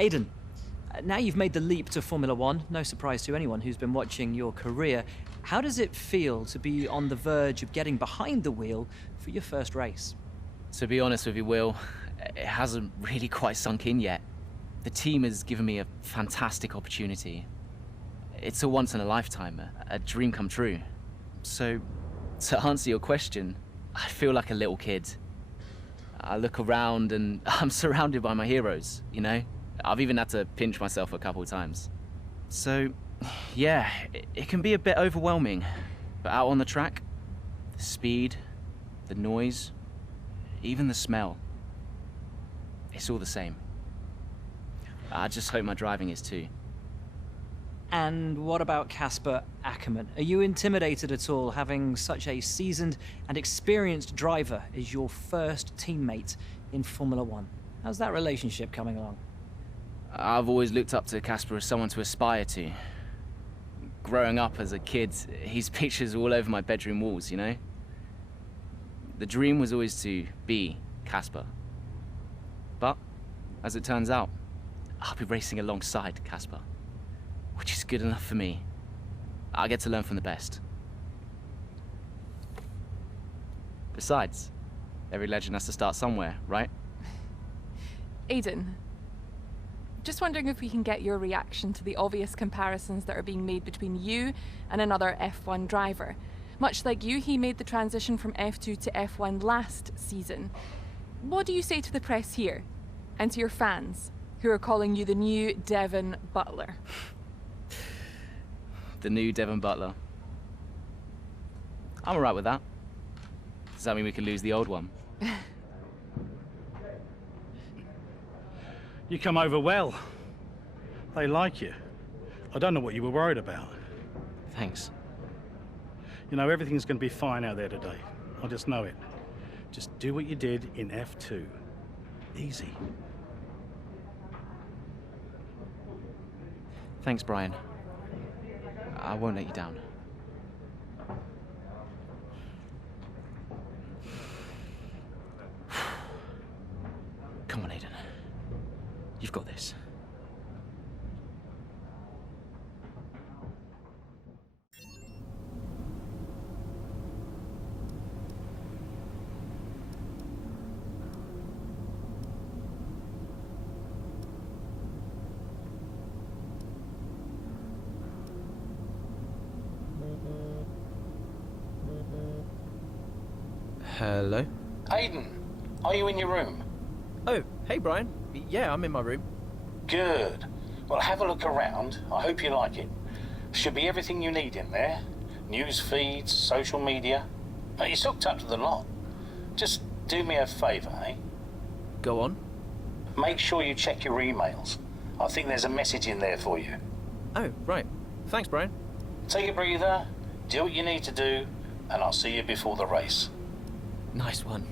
Aidan, now you've made the leap to Formula One, no surprise to anyone who's been watching your career. How does it feel to be on the verge of getting behind the wheel for your first race? To be honest with you, Will, it hasn't really quite sunk in yet. The team has given me a fantastic opportunity. It's a once in a lifetime, a dream come true. So, to answer your question, I feel like a little kid. I look around and I'm surrounded by my heroes, you know? I've even had to pinch myself a couple of times. So, yeah, it can be a bit overwhelming. But out on the track, the speed, the noise, even the smell, it's all the same. I just hope my driving is too. And what about Casper Ackerman? Are you intimidated at all having such a seasoned and experienced driver as your first teammate in Formula One? How's that relationship coming along? I've always looked up to Casper as someone to aspire to. Growing up as a kid, his pictures all over my bedroom walls, you know? The dream was always to be Casper. But, as it turns out, I'll be racing alongside Casper, which is good enough for me. I get to learn from the best. Besides, every legend has to start somewhere, right? Aidan, just wondering if we can get your reaction to the obvious comparisons that are being made between you and another F1 driver. Much like you, he made the transition from F2 to F1 last season. What do you say to the press here, and to your fans, who are calling you the new Devon Butler? The new Devon Butler. I'm alright with that. Does that mean we could lose the old one? You come over well. They like you. I don't know what you were worried about. Thanks. You know, everything's going to be fine out there today. I just know it. Just do what you did in F2. Easy. Thanks, Brian. I won't let you down. Come on, Aidan. You've got this. Hello? Aidan, are you in your room? Oh, hey Brian. Yeah, I'm in my room. Good. Well, have a look around. I hope you like it. Should be everything you need in there. News feeds, social media. You're hooked up to the lot. Just do me a favour, eh? Go on. Make sure you check your emails. I think there's a message in there for you. Oh, right. Thanks, Brian. Take a breather, do what you need to do, and I'll see you before the race. Nice one.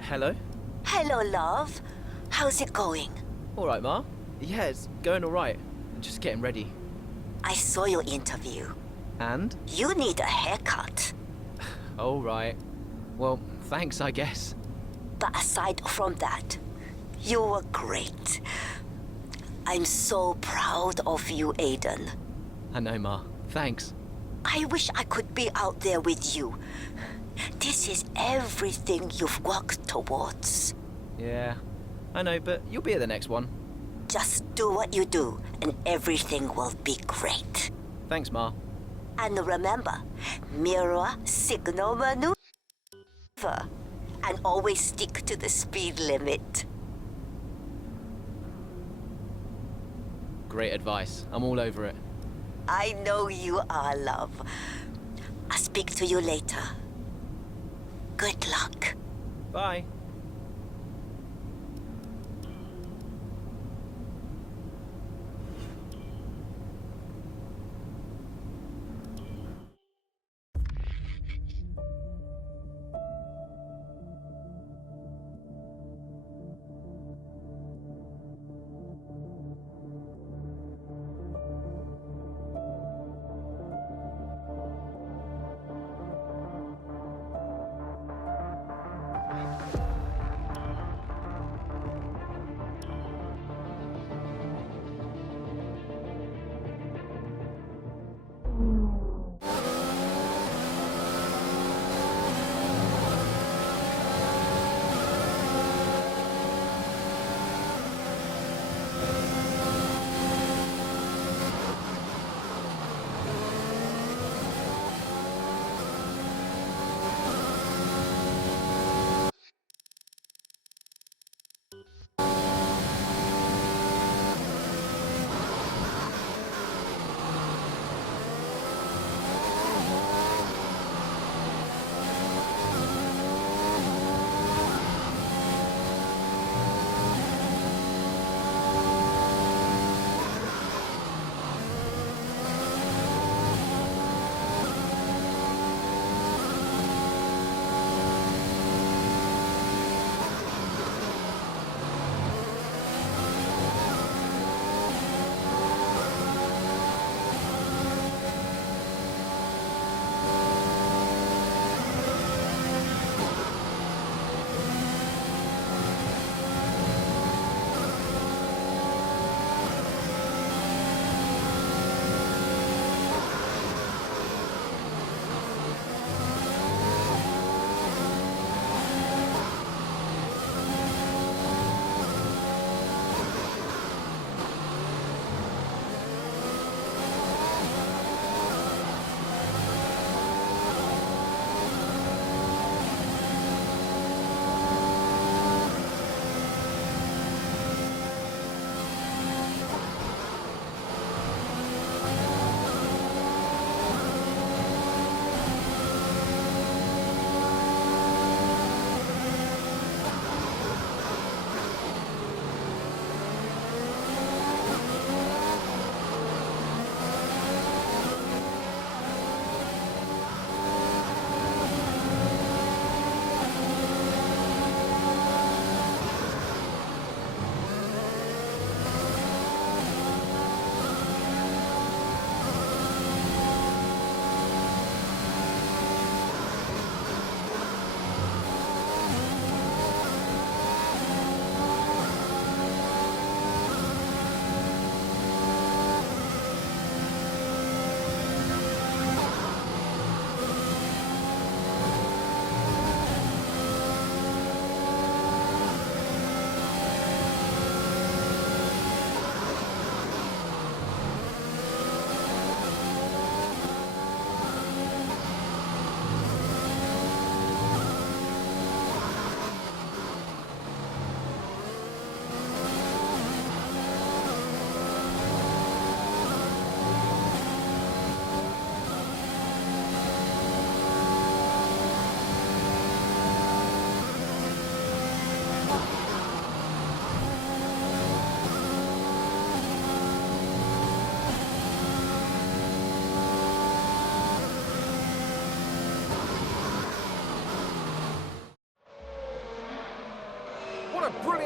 Hello? Hello, love. How's it going? All right, Ma. Yeah, it's going all right. I'm just getting ready. I saw your interview. And? You need a haircut. All right. Well, thanks, I guess. But aside from that, you were great. I'm so proud of you, Aidan. I know, Ma. Thanks. I wish I could be out there with you. This is everything you've worked towards. Yeah, I know, but you'll be at the next one. Just do what you do, and everything will be great. Thanks, Ma. And remember, mirror signal maneuver. And always stick to the speed limit. Great advice. I'm all over it. I know you are, love. I'll speak to you later. Good luck. Bye.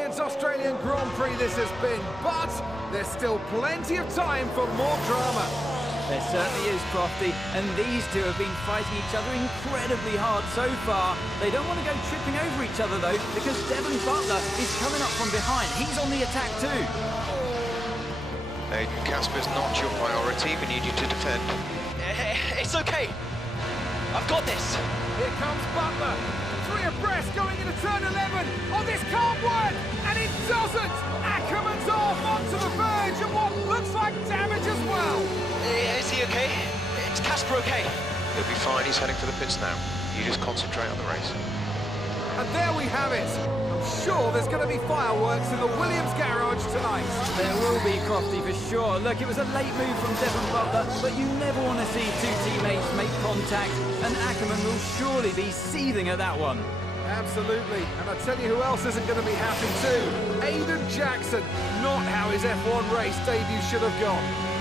brilliant Australian Grand Prix this has been, but there's still plenty of time for more drama. There certainly is, Crofty, and these two have been fighting each other incredibly hard so far. They don't want to go tripping over each other, though, because Devon Butler is coming up from behind. He's on the attack, too. Hayden, Casper's not your priority. We need you to defend. It's okay. I've got this. Here comes Butler. 3 abreast going into turn 11. Oh, this can't work! And it doesn't! Ackerman's off onto the verge of what looks like damage as well. Is he okay? Is Casper okay? He'll be fine. He's heading for the pits now. You just concentrate on the race. And there we have it. I'm sure there's going to be fireworks in the Williams garage tonight. There will be, Crofty, for sure. Look, it was a late move from Devon Butler, but you never want to see two teammates make contact, and Ackerman will surely be seething at that one. Absolutely. And I tell you who else isn't going to be happy too. Aiden Jackson. Not how his F1 race debut should have gone.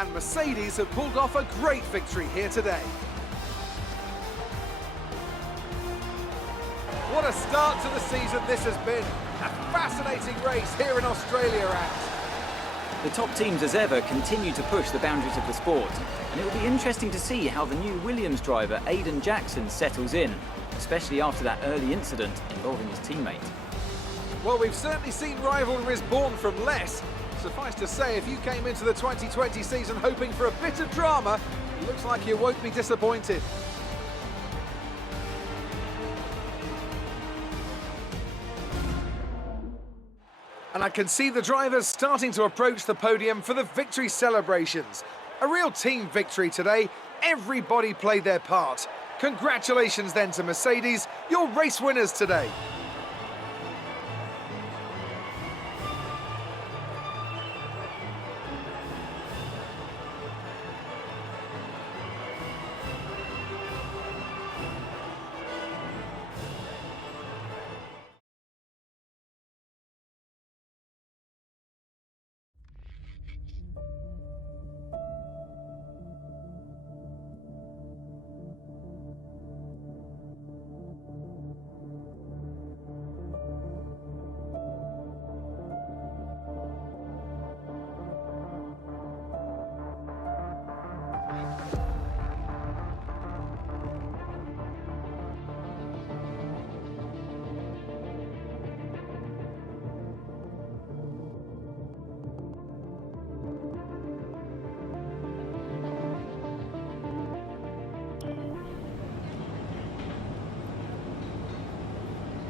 and Mercedes have pulled off a great victory here today. What a start to the season this has been. A fascinating race here in Australia, Ant. The top teams as ever continue to push the boundaries of the sport, and it will be interesting to see how the new Williams driver Aiden Jackson settles in, especially after that early incident involving his teammate. Well, we've certainly seen rivalries born from less. Suffice to say, if you came into the 2020 season hoping for a bit of drama, it looks like you won't be disappointed. And I can see the drivers starting to approach the podium for the victory celebrations. A real team victory today. Everybody played their part. Congratulations then to Mercedes, your race winners today.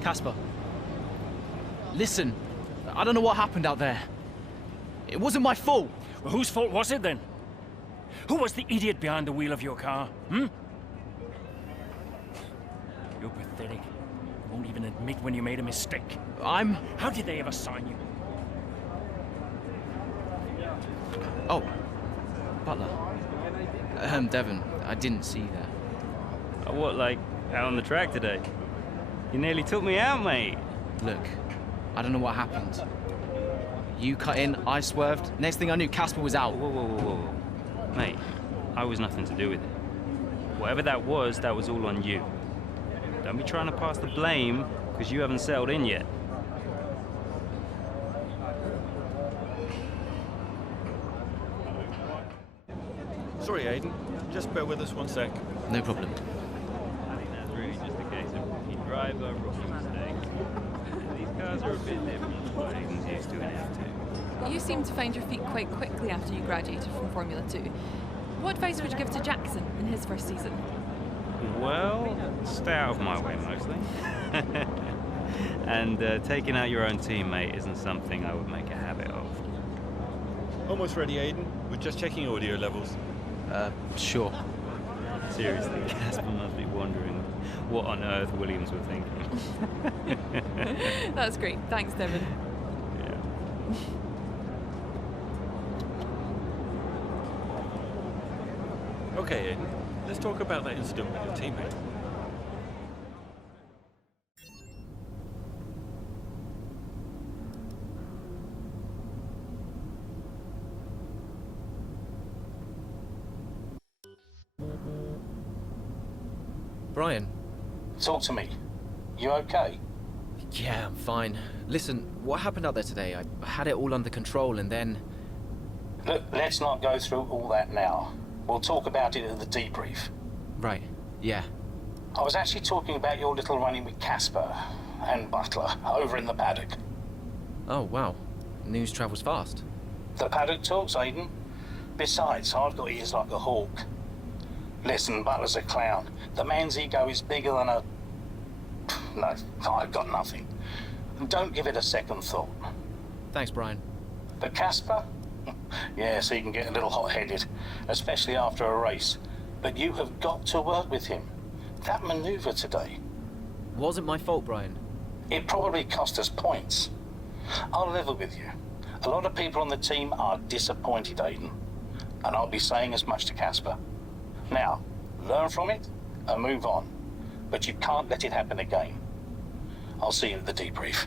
Casper, listen, I don't know what happened out there. It wasn't my fault. Well, whose fault was it then? Who was the idiot behind the wheel of your car, hmm? You're pathetic. You won't even admit when you made a mistake. How did they ever sign you? Oh, Butler. Devon, I didn't see that. What, like, out on the track today? You nearly took me out, mate. Look, I don't know what happened. You cut in, I swerved. Next thing I knew, Casper was out. Whoa. Mate, I was nothing to do with it. Whatever that was all on you. Don't be trying to pass the blame, because you haven't settled in yet. Sorry, Aiden. Just bear with us one sec. No problem. I think that's really just a case of rookie driver, rookie mistakes. These cars are a bit different from what Aiden's used to in F2. You seem to find your feet quite quickly after you graduated from Formula 2. What advice would you give to Jackson in his first season? Well, stay out of my way mostly. And taking out your own teammate isn't something I would make a habit of. Almost ready, Aiden. We're just checking audio levels. Sure. Seriously, Casper must be wondering what on earth Williams were thinking. That's great. Thanks, Devon. Yeah. Okay, Aiden. Let's talk about that incident with your teammate. Brian. Talk to me. You okay? Yeah, I'm fine. Listen, what happened out there today? I had it all under control and then... Look, let's not go through all that now. We'll talk about it at the debrief. Right, yeah. I was actually talking about your little run-in with Casper and Butler over in the paddock. Oh, wow. News travels fast. The paddock talks, Aiden. Besides, I've got ears like a hawk. Listen, Butler's a clown. The man's ego is bigger than a... No, I've got nothing. Don't give it a second thought. Thanks, Brian. But Casper? Yes, he can get a little hot-headed, especially after a race. But you have got to work with him. That maneuver today... Wasn't my fault, Brian. It probably cost us points. I'll level with you. A lot of people on the team are disappointed, Aiden. And I'll be saying as much to Casper. Now, learn from it and move on. But you can't let it happen again. I'll see you at the debrief.